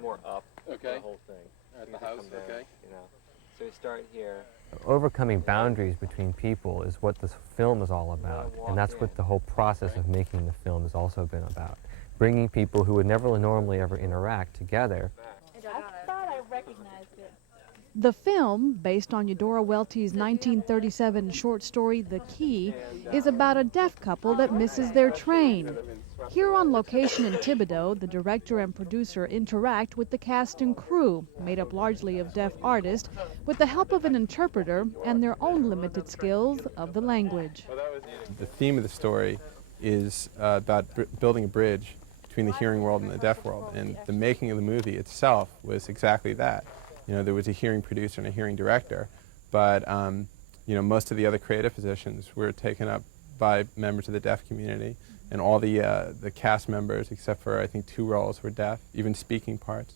more up Okay. the whole thing. At the house, okay. You know, so we start here. Overcoming boundaries between people is what this film is all about, and that's what the whole process of making the film has also been about. Bringing people who would never normally ever interact together. I thought I recognized it. The film, based on Eudora Welty's 1937 short story The Key, is about a deaf couple that misses their train. Here on location in Thibodaux, the director and producer interact with the cast and crew, made up largely of deaf artists, with the help of an interpreter and their own limited skills of the language. The theme of the story is about building a bridge between the hearing world and the deaf world, and the making of the movie itself was exactly that. You know, there was a hearing producer and a hearing director, but you know, most of the other creative positions were taken up by members of the deaf community, and all the cast members, except for I think 2 roles, were deaf, even speaking parts.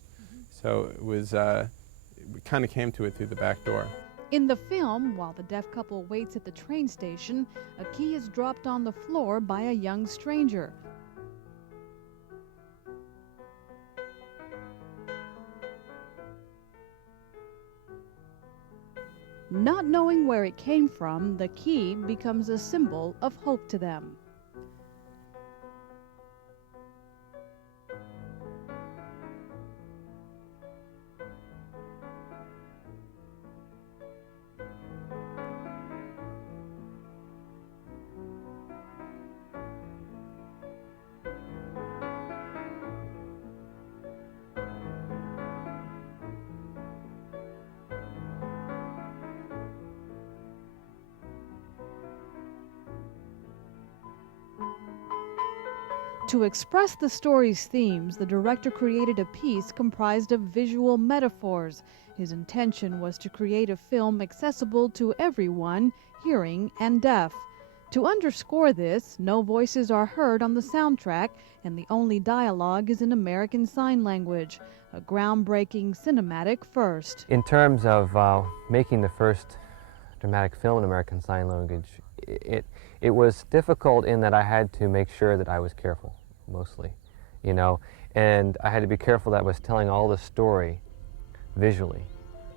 So it was, we kind of came to it through the back door. In the film, while the deaf couple waits at the train station, a key is dropped on the floor by a young stranger. Not knowing where it came from, the key becomes a symbol of hope to them. To express the story's themes, the director created a piece comprised of visual metaphors. His intention was to create a film accessible to everyone, hearing and deaf. To underscore this, no voices are heard on the soundtrack, and the only dialogue is in American Sign Language, a groundbreaking cinematic first. In terms of making the first dramatic film in American Sign Language, it was difficult in that I had to make sure that I was careful, mostly, you know, and I had to be careful that I was telling all the story visually,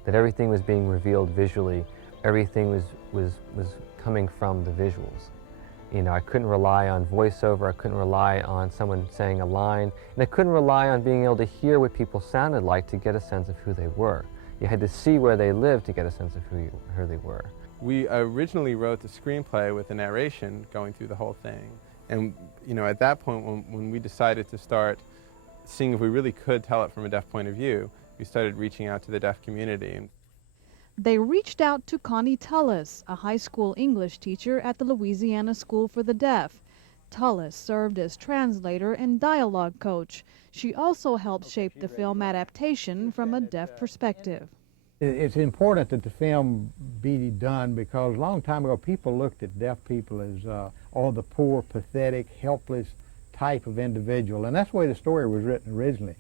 that everything was being revealed visually, everything was coming from the visuals. You know, I couldn't rely on voiceover, I couldn't rely on someone saying a line, and I couldn't rely on being able to hear what people sounded like to get a sense of who they were. You had to see where they lived to get a sense of who they were. We originally wrote the screenplay with the narration going through the whole thing. And you know, at that point, when we decided to start seeing if we really could tell it from a deaf point of view, we started reaching out to the deaf community. They reached out to Connie Tullis, a high school English teacher at the Louisiana School for the Deaf. Tullis served as translator and dialogue coach. She also helped shape the film adaptation from a deaf perspective. It's important that the film be done because a long time ago people looked at deaf people as the poor, pathetic, helpless type of individual, and that's the way the story was written originally.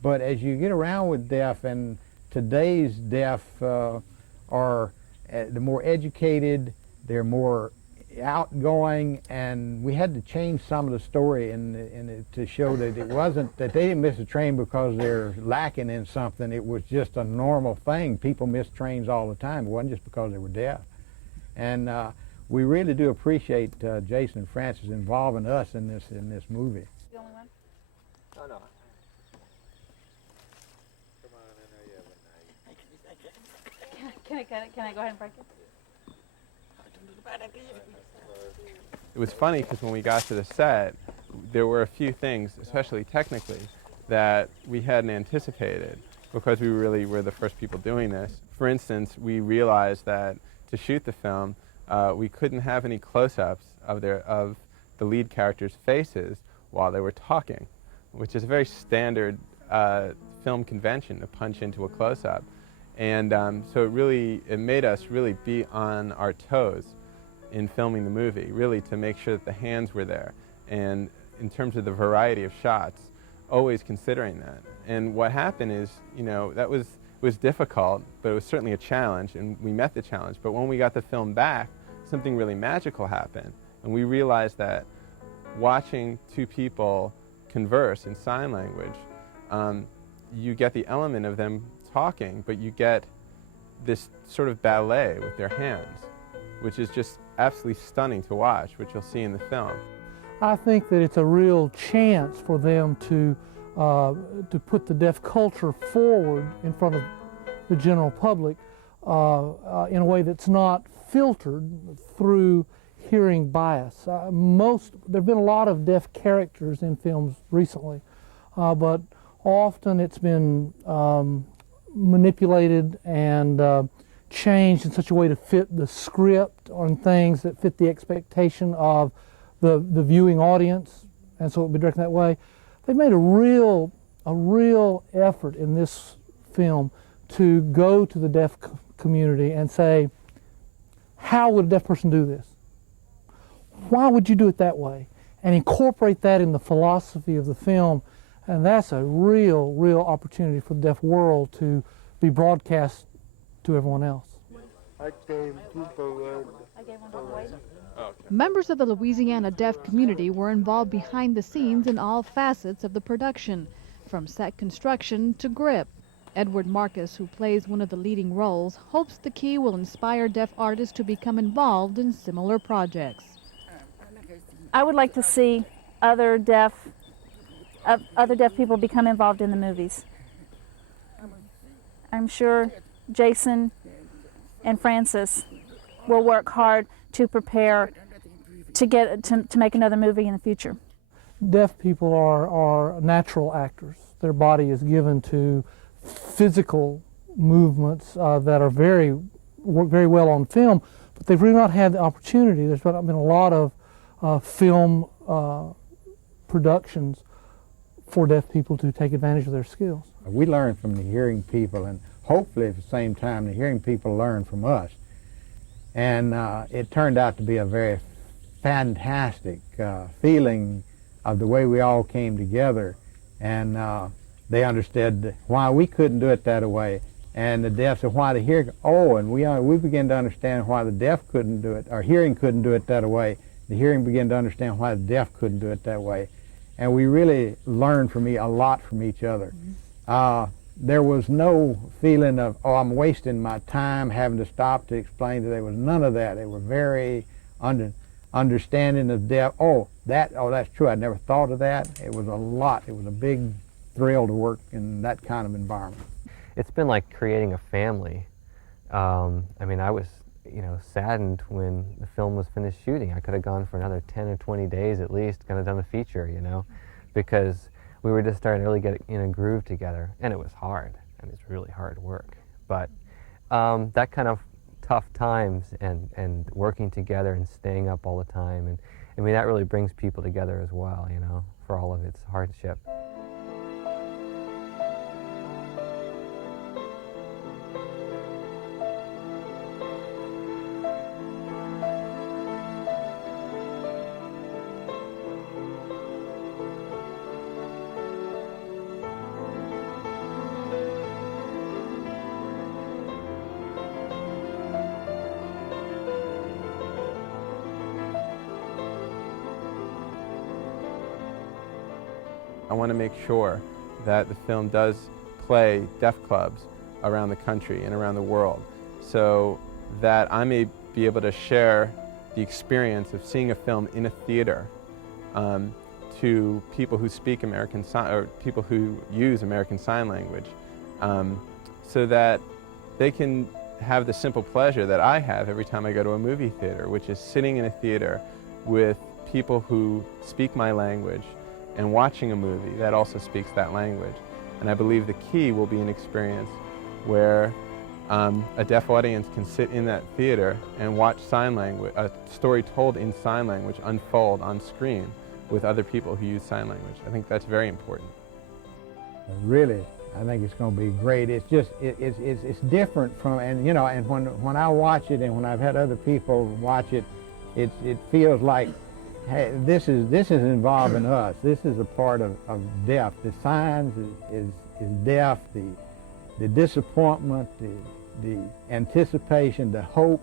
But as you get around with deaf, and today's deaf are the more educated, they're more outgoing, and we had to change some of the story to show that it wasn't that they didn't miss a train because they're lacking in something. It was just a normal thing. People miss trains all the time. It wasn't just because they were deaf. And we really do appreciate Jason and Francis involving us in this movie. The only one? Oh, no. Can I go ahead and break it? It was funny because when we got to the set, there were a few things, especially technically, that we hadn't anticipated because we really were the first people doing this. For instance, we realized that to shoot the film, we couldn't have any close-ups of the lead characters' faces while they were talking, which is a very standard film convention to punch into a close-up. And so it made us really be on our toes in filming the movie, really to make sure that the hands were there. And in terms of the variety of shots, always considering that. And what happened is, you know, it was difficult, but it was certainly a challenge, and we met the challenge. But when we got the film back, something really magical happened. And we realized that watching 2 people converse in sign language you get the element of them talking, but you get this sort of ballet with their hands, which is just absolutely stunning to watch, which you'll see in the film. I think that it's a real chance for them to put the deaf culture forward in front of the general public in a way that's not filtered through hearing bias. There have been a lot of deaf characters in films recently, but often it's been manipulated and changed in such a way to fit the script on things that fit the expectation of the viewing audience, and so it will be directed that way. They've made a real effort in this film to go to the deaf community and say, how would a deaf person do this? Why would you do it that way? And incorporate that in the philosophy of the film, and that's a real opportunity for the deaf world to be broadcast to everyone else. Members of the Louisiana deaf community were involved behind the scenes in all facets of the production, from set construction to grip. Edward Marcus, who plays one of the leading roles, hopes the key will inspire deaf artists to become involved in similar projects. I would like to see other deaf people become involved in the movies. I'm sure Jason and Francis will work hard to prepare to make another movie in the future. Deaf people are natural actors. Their body is given to physical movements that are work very well on film, but they've really not had the opportunity. There's not been a lot of film productions for deaf people to take advantage of their skills. We learn from the hearing people, and hopefully at the same time the hearing people learn from us. And it turned out to be a very fantastic feeling of the way we all came together, and they understood why we couldn't do it that way, and the deaf said why the hearing. Oh, and we began to understand why the deaf couldn't do it, or hearing couldn't do it that way. The hearing began to understand why the deaf couldn't do it that way, and we really learned a lot from each other. There was no feeling of, oh, I'm wasting my time having to stop to explain. There was none of that. They were very understanding of deaf. Oh, that's true. I never thought of that. It was a lot. It was a big thrill to work in that kind of environment. It's been like creating a family. I mean, I was, saddened when the film was finished shooting. I could have gone for another 10 or 20 days at least, kind of done a feature, because we were just starting to really get in a groove together, and it was hard. I mean, it's really hard work. But that kind of tough times and working together and staying up all the time, and I mean, that really brings people together as well, for all of its hardship. I want to make sure that the film does play deaf clubs around the country and around the world, so that I may be able to share the experience of seeing a film in a theater to people who speak American Sign, or people who use American Sign Language, so that they can have the simple pleasure that I have every time I go to a movie theater, which is sitting in a theater with people who speak my language and watching a movie that also speaks that language. And I believe the key will be an experience where a deaf audience can sit in that theater and watch sign language, a story told in sign language unfold on screen with other people who use sign language. I think that's very important. Really, I think it's going to be great. It's just, it's different from, and and when I watch it and when I've had other people watch it, it feels like, hey, this is involving us. This is a part of deaf. The signs is deaf. The disappointment, the anticipation, the hope,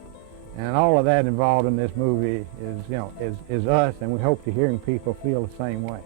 and all of that involved in this movie is us, and we hope the hearing people feel the same way.